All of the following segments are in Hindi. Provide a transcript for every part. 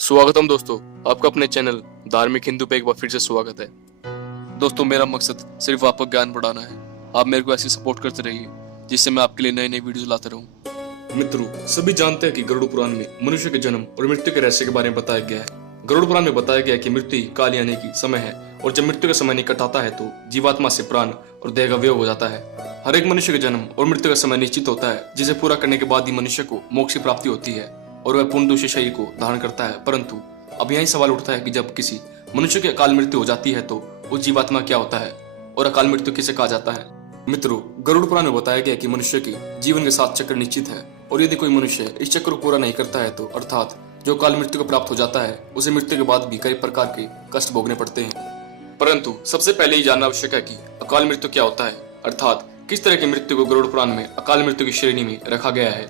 स्वागतम दोस्तों, आपका अपने चैनल धार्मिक हिंदू पे एक बार फिर से स्वागत है। दोस्तों, मेरा मकसद सिर्फ आपको ज्ञान बढ़ाना है। आप मेरे को ऐसी सपोर्ट करते रहिए जिससे मैं आपके लिए नए नए वीडियोस लाता रहूं। मित्रों, सभी जानते हैं कि गरुड़ पुराण में मनुष्य के जन्म और मृत्यु के रहस्य के बारे में बताया गया है। गरुड़ पुराण में बताया गया है कि मृत्यु काल यानी कि समय है, और जब मृत्यु का समय निकट आता है तो जीवात्मा से प्राण और देह का वियोग हो जाता है। हर एक मनुष्य के जन्म और मृत्यु का समय निश्चित होता है, जिसे पूरा करने के बाद ही मनुष्य को मोक्ष की प्राप्ति होती है और वह पूर्ण दूसरे शरीर को धारण करता है। परंतु अब यही सवाल उठता है कि जब किसी मनुष्य की अकाल मृत्यु हो जाती है तो उस जीवात्मा क्या होता है और अकाल मृत्यु किसे कहा जाता है। मित्रों, गरुड़ पुराण में बताया गया कि मनुष्य के जीवन के 7 चक्र निश्चित है, और यदि कोई मनुष्य इस चक्र को पूरा नहीं करता है तो अर्थात जो अकाल मृत्यु को प्राप्त हो जाता है, उसे मृत्यु के बाद भी कई प्रकार के कष्ट भोगने पड़ते हैं। परंतु सबसे पहले ये जानना आवश्यक है कि अकाल मृत्यु क्या होता है, अर्थात किस तरह की मृत्यु को गरुड़ पुराण में अकाल मृत्यु की श्रेणी में रखा गया है।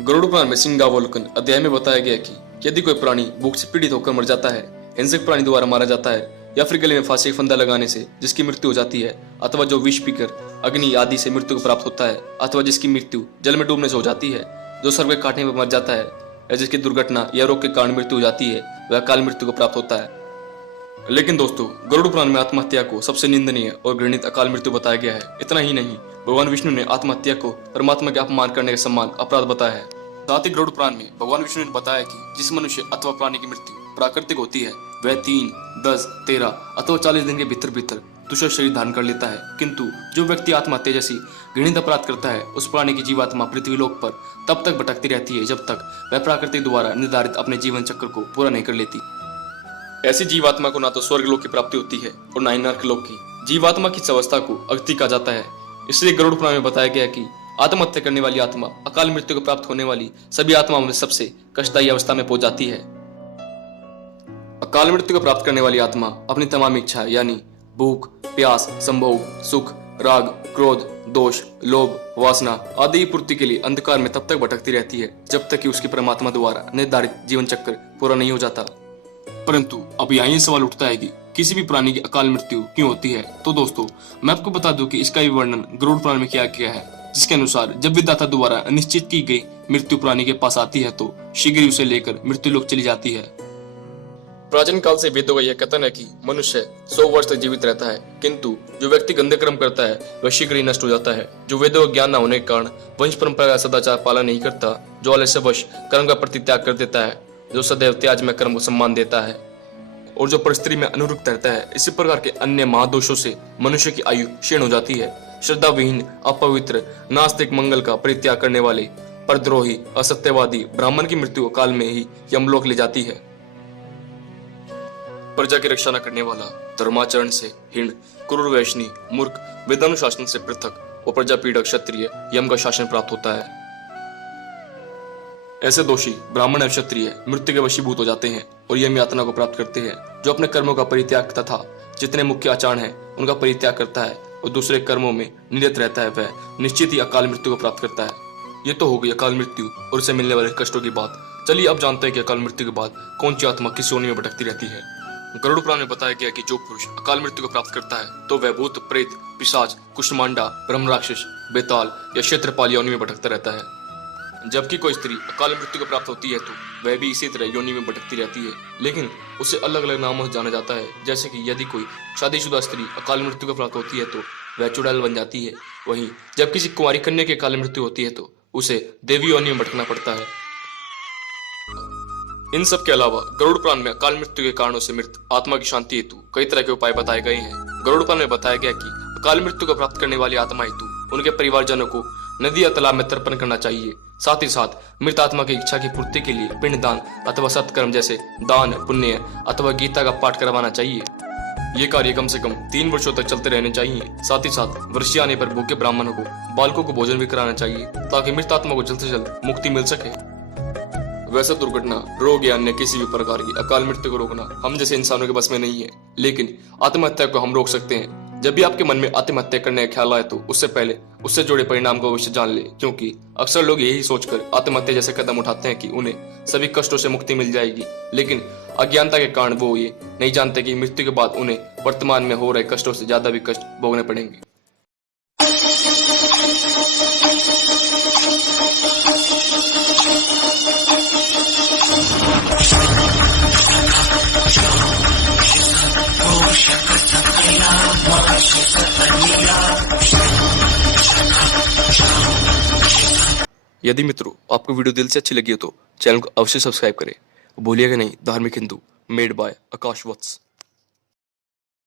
गरुड़ पुराण में सिंहावलोकन अध्याय में बताया गया कि यदि कोई प्राणी भूख से पीड़ित होकर मर जाता है, हिंसक प्राणी द्वारा मारा जाता है, या फिर गले में फांसी फंदा लगाने से जिसकी मृत्यु हो जाती है, अथवा जो विष पीकर अग्नि आदि से मृत्यु को प्राप्त होता है, अथवा जिसकी मृत्यु जल में डूबने से हो जाती है, जो सर्प के काटने में मर जाता है, या जिसकी दुर्घटना या रोग के कारण मृत्यु हो जाती है, वह अकाल मृत्यु को प्राप्त होता है। लेकिन दोस्तों, गरुड़ पुराण में आत्महत्या को सबसे निंदनीय और घृणित अकाल मृत्यु बताया गया है। इतना ही नहीं, भगवान विष्णु ने आत्महत्या को परमात्मा के अपमान करने का समान अपराध बताया है। साथ ही गरुड़ पुराण में भगवान विष्णु ने बताया कि जिस मनुष्य अथवा प्राणी की मृत्यु प्राकृतिक होती है, वह 3, 10, 13 अथवा 40 दिन के भीतर भीतर दूसरा शरीर धारण कर लेता है। किंतु जो व्यक्ति आत्महत्या जैसी घृणित अपराध करता है, उस प्राणी की जीवात्मा पृथ्वी लोक पर तब तक भटकती रहती है जब तक वह प्राकृतिक द्वारा निर्धारित अपने जीवन चक्र को पूरा नहीं कर लेती। ऐसी जीवात्मा को ना तो स्वर्ग लोक की प्राप्ति होती है और ना ही नरक लोक की। जीवात्मा की इस अवस्था को अगति कहा जाता है। इसलिए गरुड़ पुराण में बताया गया कि आत्महत्या करने वाली आत्मा अकाल मृत्यु को प्राप्त होने वाली सभी आत्माओं में सबसे कष्टदायी अवस्था में पहुंच जाती है। अकाल मृत्यु को प्राप्त करने वाली आत्मा अपनी तमाम इच्छा यानी भूख, प्यास, संभोग, सुख, राग, क्रोध, दोष, लोभ, वासना आदि की पूर्ति के लिए अंधकार में तब तक भटकती रहती है जब तक कि उसकी परमात्मा द्वारा निर्धारित जीवन चक्र पूरा नहीं हो जाता। परंतु अब यहाँ सवाल उठता है कि किसी भी प्राणी की अकाल मृत्यु क्यों होती है। तो दोस्तों, मैं आपको बता दूं कि इसका भी वर्णन गरुड़ पुराण में किया गया है, जिसके अनुसार जब विधाता द्वारा निश्चित की गई मृत्यु प्राणी के पास आती है तो शीघ्र ही उसे लेकर मृत्यु लोक चली जाती है। प्राचीन काल से वेदों का यह कथन है कि मनुष्य 100 वर्ष तक जीवित रहता है, किंतु जो व्यक्ति गंदे कर्म करता है वह शीघ्र ही नष्ट हो जाता है। जो वेदों का ज्ञान न होने के कारण वंश परंपरा का सदाचार पालन नहीं करता, जो आलस्यवश कर्म का परित्याग कर देता है, जो सदैव त्याज में कर्म को सम्मान देता है, और जो परिस्थिति में अनुरुक्त रहता है, इसी प्रकार के अन्य महादोषों से मनुष्य की आयु क्षीण हो जाती है। श्रद्धा विहीन, अपवित्र, नास्तिक, मंगल का परित्याग करने वाले, परद्रोही, असत्यवादी ब्राह्मण की मृत्यु काल में ही यमलोक ले जाती है। प्रजा की रक्षा न करने वाला, धर्माचरण से हीन, क्रूर, वैष्णी, मूर्ख, वेदानुशासन से पृथक और प्रजा पीड़क क्षत्रिय यम का शासन प्राप्त होता है। ऐसे दोषी ब्राह्मण और क्षत्रिय मृत्यु के वशीभूत हो जाते हैं और यम यातना को प्राप्त करते हैं। जो अपने कर्मों का परित्याग तथा जितने मुख्य आचरण हैं उनका परित्याग करता है और दूसरे कर्मों में निरत रहता है, वह निश्चित ही अकाल मृत्यु को प्राप्त करता है। ये तो हो गई अकाल मृत्यु और उसे मिलने वाले कष्टों की बात। चलिए अब जानते हैं कि अकाल मृत्यु के बाद कौन सी आत्मा किस योनि में भटकती रहती है। गरुड़ पुराण में बताया गया कि जो पुरुष अकाल मृत्यु को प्राप्त करता है तो वह भूत, प्रेत, पिशाच, कुष्मांडा, ब्रह्म राक्षस, बेताल या क्षेत्रपाल योनि में भटकता रहता है। जबकि कोई स्त्री अकाल मृत्यु को प्राप्त होती है तो वह भी इसी तरह योनि में भटकती रहती है, लेकिन उसे अलग अलग नामों से जाना जाता है। जैसे कि यदि कोई शादीशुदा स्त्री अकाल मृत्यु को प्राप्त होती है तो वह चुड़ैल बन जाती है। वहीं जब किसी कुंवारी कन्या की अकाल मृत्यु होती है तो उसे देवी योनि में भटकना पड़ता है। इन सब के अलावा गरुड़ पुराण में अकाल मृत्यु के कारणों से मृत आत्मा की शांति हेतु कई तरह के उपाय बताए गए हैं। गरुड़ पुराण में बताया गया कि अकाल मृत्यु को प्राप्त करने वाली आत्मा हेतु उनके परिवारजनों को नदी या तालाब में तर्पण करना चाहिए। साथ ही साथ मृत आत्मा की इच्छा की पूर्ति के लिए पिंडदान अथवा सत्कर्म जैसे दान, पुण्य अथवा गीता का पाठ करवाना चाहिए। ये कार्य कम से कम 3 वर्षों तक चलते रहने चाहिए। साथ ही साथ वर्षी आने पर भूखे ब्राह्मणों को, बालकों को भोजन भी कराना चाहिए ताकि मृत आत्मा को जल्द से जल्द मुक्ति मिल सके। वैसे दुर्घटना, रोग या अन्य किसी भी प्रकार की अकाल मृत्यु को रोकना हम जैसे इंसानों के बस में नहीं है, लेकिन आत्महत्या को हम रोक सकते हैं। जब भी आपके मन में आत्महत्या करने का ख्याल आए तो उससे पहले उससे जुड़े परिणाम को अवश्य जान ले, क्योंकि अक्सर लोग यही सोचकर आत्महत्या जैसे कदम उठाते हैं कि उन्हें सभी कष्टों से मुक्ति मिल जाएगी, लेकिन अज्ञानता के कारण वो ये नहीं जानते कि मृत्यु के बाद उन्हें वर्तमान में हो रहे कष्टों से ज्यादा भी कष्ट भोगने पड़ेंगे। Shut यदि मित्रों आपको वीडियो दिल से अच्छी लगी हो तो चैनल को अवश्य सब्सक्राइब करें। भूलिएगा नहीं, धार्मिक Hindu made by Akash Vatsa.